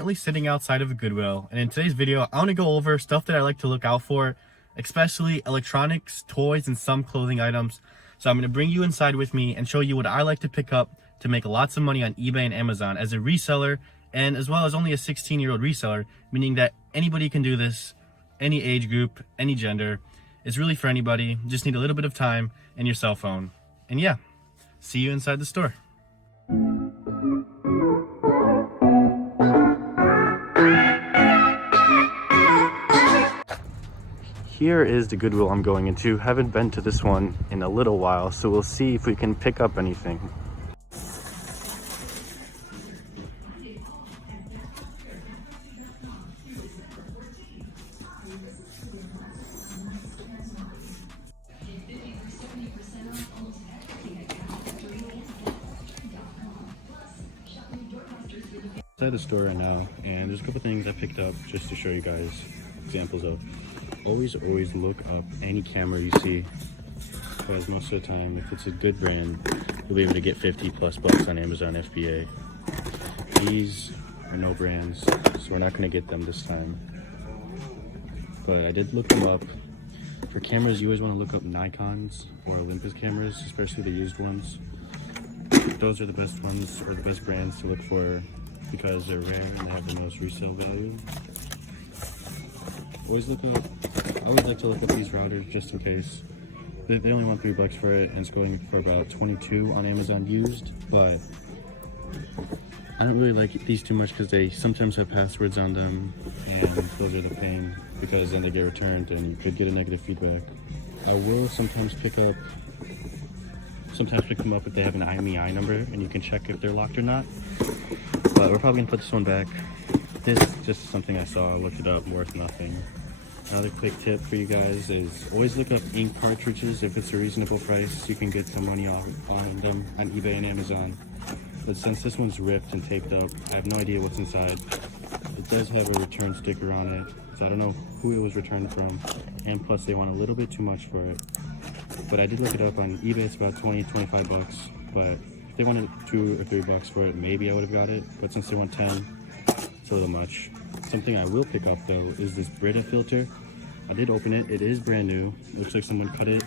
Currently sitting outside of a Goodwill, and in today's video I want to go over stuff that I like to look out for, especially electronics, toys, and some clothing items. So I'm going to bring you inside with me and show you what I like to pick up to make lots of money on eBay and Amazon as a reseller, and as well as only a 16-year-old reseller, meaning that anybody can do this, any age group, any gender. It's really for anybody. You just need a little bit of time and your cell phone. And yeah, see you inside the store. Here is the Goodwill I'm going into. Haven't been to this one in a little while, so we'll see if we can pick up anything. Inside the store right now, and there's a couple things I picked up just to show you guys examples of. Always look up any camera you see, because most of the time, if it's a good brand, you'll be able to get 50+ bucks on Amazon FBA. These are no brands, so we're not going to get them this time. But I did look them up. For cameras, you always want to look up Nikons or Olympus cameras, especially the used ones. Those are the best ones, or the best brands to look for, because they're rare and they have the most resale value. I always like to look up these routers just in case. They only want $3 for it, and it's going for about $22 on Amazon used. But I don't really like these too much because they sometimes have passwords on them, and those are the pain because then they get returned and you could get a negative feedback. I will sometimes pick them up if they have an IMEI number, and you can check if they're locked or not. But we're probably gonna put this one back. This is just something I saw, I looked it up, worth nothing. Another quick tip for you guys is always look up ink cartridges. If it's a reasonable price, you can get some money on them on eBay and Amazon. But since this one's ripped and taped up, I have no idea what's inside. It does have a return sticker on it, so I don't know who it was returned from. And plus they want a little bit too much for it. But I did look it up on eBay, it's about 20-25 bucks. But if they wanted $2 or $3 for it, maybe I would have got it. But since they want 10, it's a little much. Something I will pick up though is this Brita filter. I did open it. It is brand new. Looks like someone cut it,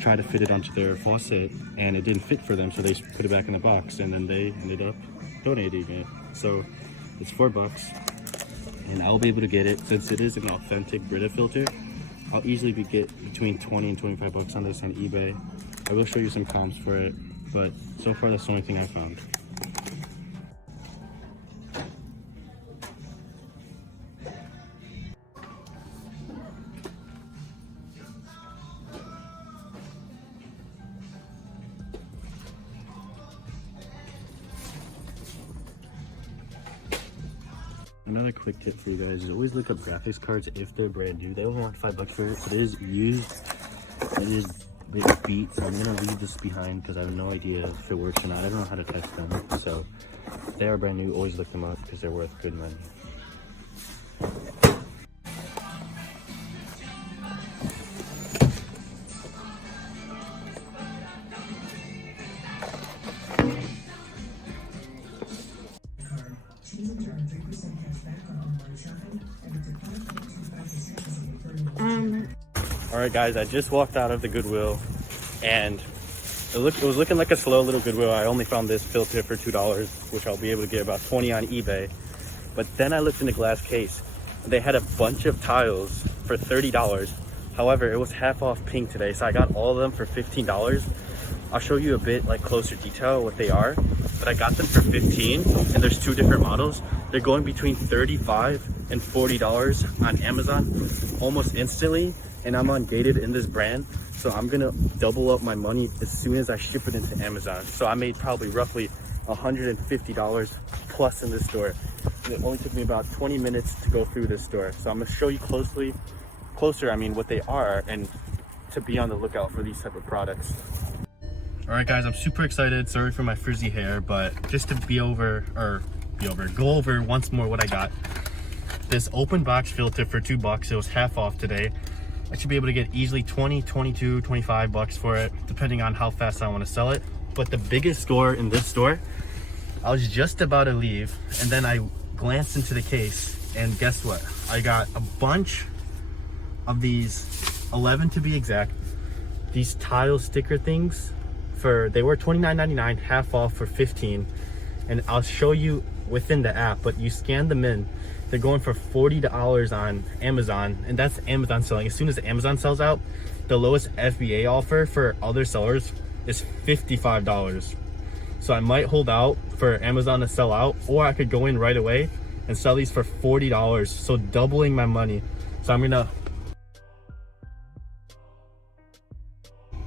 tried to fit it onto their faucet, and it didn't fit for them, so they put it back in the box, and then they ended up donating it. So it's $4, and I'll be able to get it since it is an authentic Brita filter. I'll easily get between 20 and 25 bucks on this on eBay. I will show you some comps for it, but so far that's the only thing I found. Another quick tip for you guys is always look up graphics cards if they're brand new. They only want $5 for it. It is used. It is beat. So I'm gonna leave this behind because I have no idea if it works or not. I don't know how to test them. So if they are brand new, always look them up because they're worth good money. Alright guys, I just walked out of the Goodwill, and it was looking like a slow little Goodwill. I only found this filter for $2, which I'll be able to get about 20 on eBay. But then I looked in the glass case, and they had a bunch of tiles for $30. However, it was half off pink today, so I got all of them for $15. I'll show you a bit like closer detail what they are, but I got them for $15, and there's two different models. They're going between $35 and $40 on Amazon almost instantly, and I'm ungated in this brand, so I'm gonna double up my money as soon as I ship it into Amazon. So I made probably roughly $150 plus in this store. And it only took me about 20 minutes to go through this store. So I'm gonna show you closer, I mean, what they are, and to be on the lookout for these type of products. All right guys, I'm super excited. Sorry for my frizzy hair, but just to go over once more what I got. This open box filter for $2. It was half off today. I should be able to get easily 20, 22, 25 bucks for it, depending on how fast I want to sell it. But the biggest score in this store, I was just about to leave, and then I glanced into the case, and guess what? I got a bunch of these, 11 to be exact, these tile sticker things they were $29.99, half off for $15. And I'll show you within the app, but you scan them in, they're going for $40 on Amazon, and that's Amazon selling. As soon as Amazon sells out, the lowest FBA offer for other sellers is $55. So I might hold out for Amazon to sell out, or I could go in right away and sell these for $40, so doubling my money. So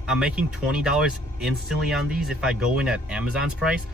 I'm making $20 instantly on these if I go in at Amazon's price.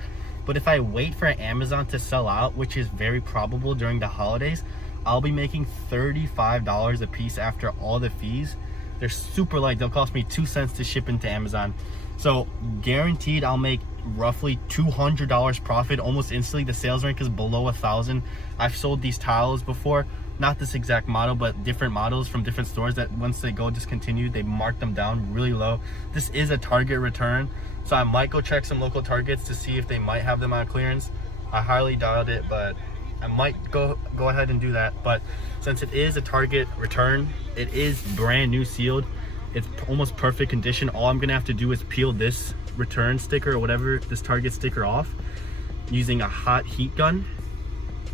But if I wait for Amazon to sell out, which is very probable during the holidays, I'll be making $35 a piece after all the fees. They're super light. They'll cost me 2 cents to ship into Amazon. So guaranteed I'll make roughly $200 profit almost instantly. The sales rank is below 1,000. I've sold these tiles before, not this exact model, but different models from different stores that once they go discontinued, they mark them down really low. This is a Target return, so I might go check some local Targets to see if they might have them on clearance. I highly doubt it, but I might go ahead and do that. But since it is a Target return, it is brand new sealed, it's almost perfect condition. All I'm gonna have to do is peel this return sticker or whatever, this Target sticker off using a hot heat gun.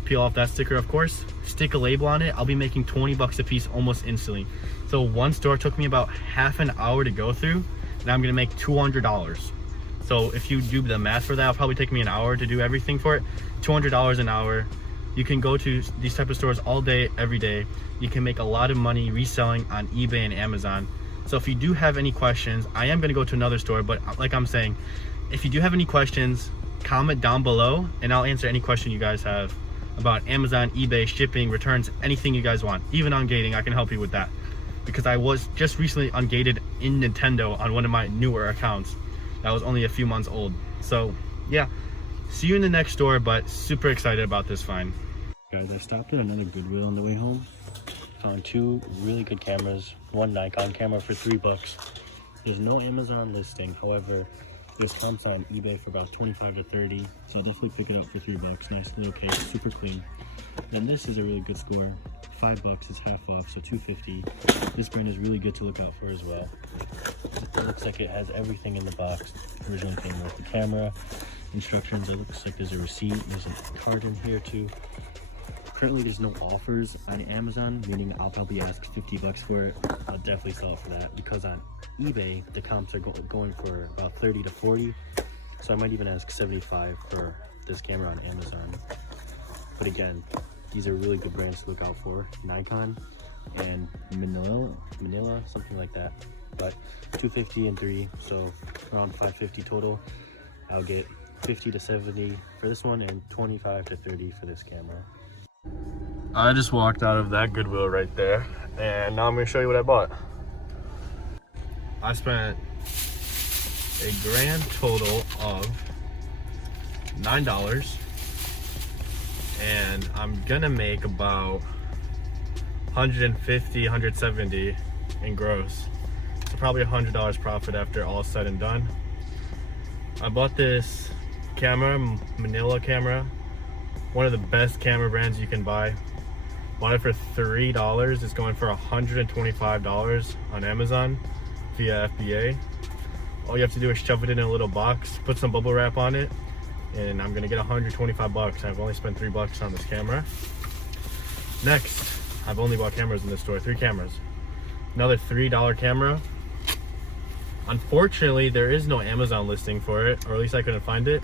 Peel off that sticker, of course, stick a label on it. I'll be making 20 bucks a piece almost instantly. So one store took me about half an hour to go through, and I'm gonna make $200. So if you do the math for that, it'll probably take me an hour to do everything for it. $200 an hour. You can go to these type of stores all day, every day. You can make a lot of money reselling on eBay and Amazon. So if you do have any questions, I am gonna go to another store, but like I'm saying, if you do have any questions, comment down below and I'll answer any question you guys have about Amazon, eBay, shipping, returns, anything you guys want. Even on gating, I can help you with that. Because I was just recently ungated in Nintendo on one of my newer accounts. That was only a few months old. So yeah, see you in the next store, but super excited about this find. Guys, I stopped at another Goodwill on the way home. Found two really good cameras, one Nikon camera for $3. There's no Amazon listing, however, this comes on eBay for about 25 to 30, so I'll definitely pick it up for $3. Nice little case, super clean. Then this is a really good score, $5 is half off, so $2.50. This brand is really good to look out for as well. It looks like it has everything in the box. Originally came with the camera, instructions. It looks like there's a receipt. There's a card in here too. Currently there's no offers on Amazon, meaning I'll probably ask 50 bucks for it. I'll definitely sell it for that, because on eBay the comps are going for about 30 to 40, so I might even ask 75 for this camera on Amazon. But again, these are really good brands to look out for, Nikon and Manila, something like that. But $2.50 and $3, so around $5.50 total. I'll get 50 to 70 for this one and 25 to 30 for this camera. I just walked out of that Goodwill right there, and now I'm going to show you what I bought. I spent a grand total of $9, and I'm gonna make about 150, 170 in gross. So probably $100 profit after all said and done. I bought this camera, Manila camera, one of the best camera brands you can buy. Bought it for $3. It's going for $125 on Amazon via FBA. All you have to do is shove it in a little box, put some bubble wrap on it, and I'm gonna get 125 bucks. I've only spent $3 on this camera. Next, I've only bought cameras in this store, 3 cameras. Another $3 camera. Unfortunately, there is no Amazon listing for it, or at least I couldn't find it.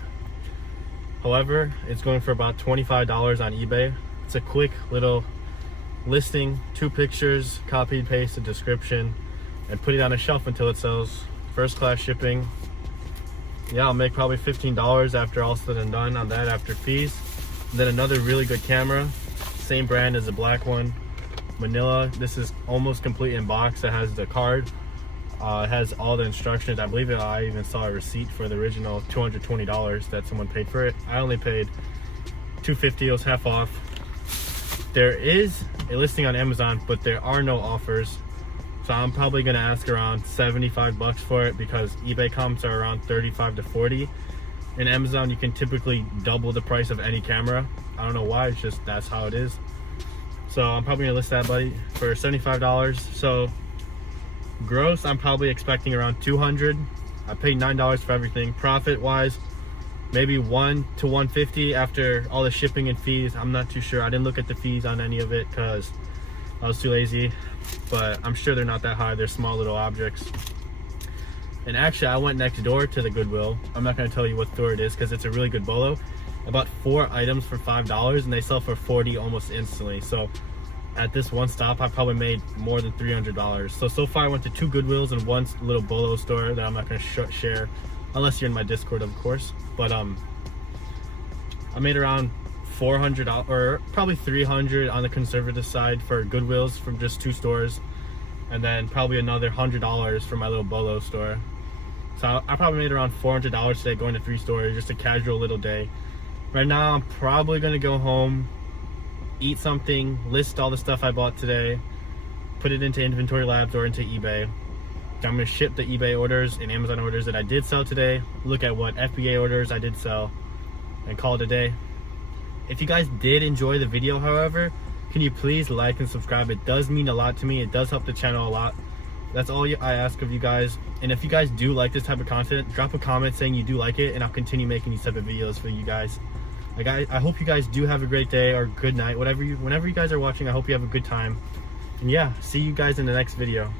However, it's going for about $25 on eBay. It's a quick little listing, 2 pictures, copy and paste a description, and put it on a shelf until it sells. First class shipping. Yeah, I'll make probably $15 after all said and done on that after fees. And then another really good camera, same brand as the black one, Manila. This is almost complete in box. It has the card, it has all the instructions. I believe I even saw a receipt for the original $220 that someone paid for it. I only paid $250, it was half off. There is a listing on Amazon, but there are no offers. So I'm probably gonna ask around 75 bucks for it, because eBay comps are around 35 to 40. In Amazon, you can typically double the price of any camera. I don't know why, it's just that's how it is. So I'm probably gonna list that buddy for $75. So gross, I'm probably expecting around 200. I paid $9 for everything. Profit wise, maybe 1 to 150 after all the shipping and fees. I'm not too sure. I didn't look at the fees on any of it because I was too lazy, but I'm sure they're not that high. They're small little objects. And actually, I went next door to the Goodwill. I'm not gonna tell you what store it is because it's a really good Bolo. I bought 4 items for $5 and they sell for $40 almost instantly. So at this one stop, I probably made more than $300. So far I went to 2 Goodwills and 1 little Bolo store that I'm not gonna share unless you're in my Discord, of course. But I made around $400 or probably $300 on the conservative side for Goodwills from just 2 stores, and then probably another $100 for my little Bolo store. So I probably made around $400 today going to 3 stores, just a casual little day. Right now I'm probably gonna go home, eat something, list all the stuff I bought today, put it into Inventory Labs or into eBay. I'm gonna ship the eBay orders and Amazon orders that I did sell today, look at what FBA orders I did sell, and call it a day. If you guys did enjoy the video, however, can you please like and subscribe? It does mean a lot to me. It does help the channel a lot. That's all I ask of you guys. And if you guys do like this type of content, drop a comment saying you do like it, and I'll continue making these type of videos for you guys. Like I hope you guys do have a great day or good night, whenever you guys are watching. I hope you have a good time. And yeah, see you guys in the next video.